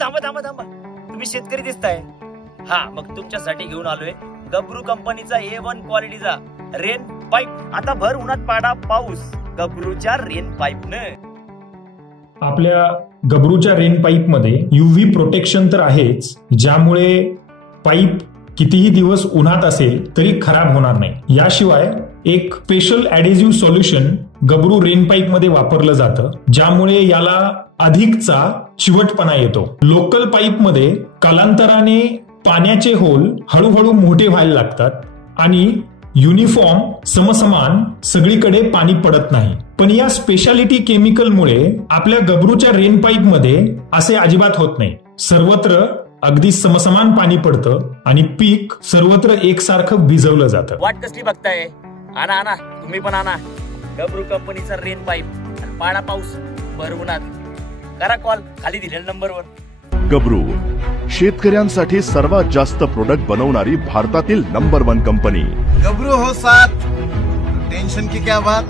थांबा थांबा थांबा, तुम्ही शेतकरी दिसताय. हा, मग तुमच्यासाठी घेऊन आलोय गबरू कंपनीचा A1 क्वालिटीचा रेन पाईप. आता भर उन्हात पाडा पाऊस गबरूच्या रेन पाईप न. आपल्या गबरूच्या रेन पाईप मध्ये UV प्रोटेक्शन तर आहेच, ज्यामुळे पाईप कितीही दिवस उन्हात असेल तरी खराब होणार नाही. याशिवाय एक स्पेशल ऍडेसिव्ह सोल्युशन गबरू रेन पाईप मध्ये वापरलं जातं, ज्यामुळे याला अधिकचा चिवटपणा येतो. लोकल पाईप मध्ये कालांतराने पाण्याचे होल हळूहळू मोठे व्हायला लागतात आणि युनिफॉर्म समसमान सगळीकडे पाणी पडत नाही. पण या स्पेशालिटी केमिकलमुळे आपल्या गबरूच्या रेन पाईप मध्ये असे अजिबात होत नाही. सर्वत्र अगदी समसमान पाणी पडतं आणि पीक सर्वत्र एकसारखं भिजवलं जातं. वाट कसली बघताय? आणा आणा, तुम्ही पण आणा गबरू कंपनीचा रेन पाईप आणि पाडा पाऊस भर उन्हात. करा कॉल खाली दिलेल्या नंबरवर. गबरू, शेतकऱ्यांसाठी सर्वात जास्त प्रोडक्ट बनवणारी भारतातील नंबर 1 कंपनी. गबरू हो साथ, टेंशन की क्या बात.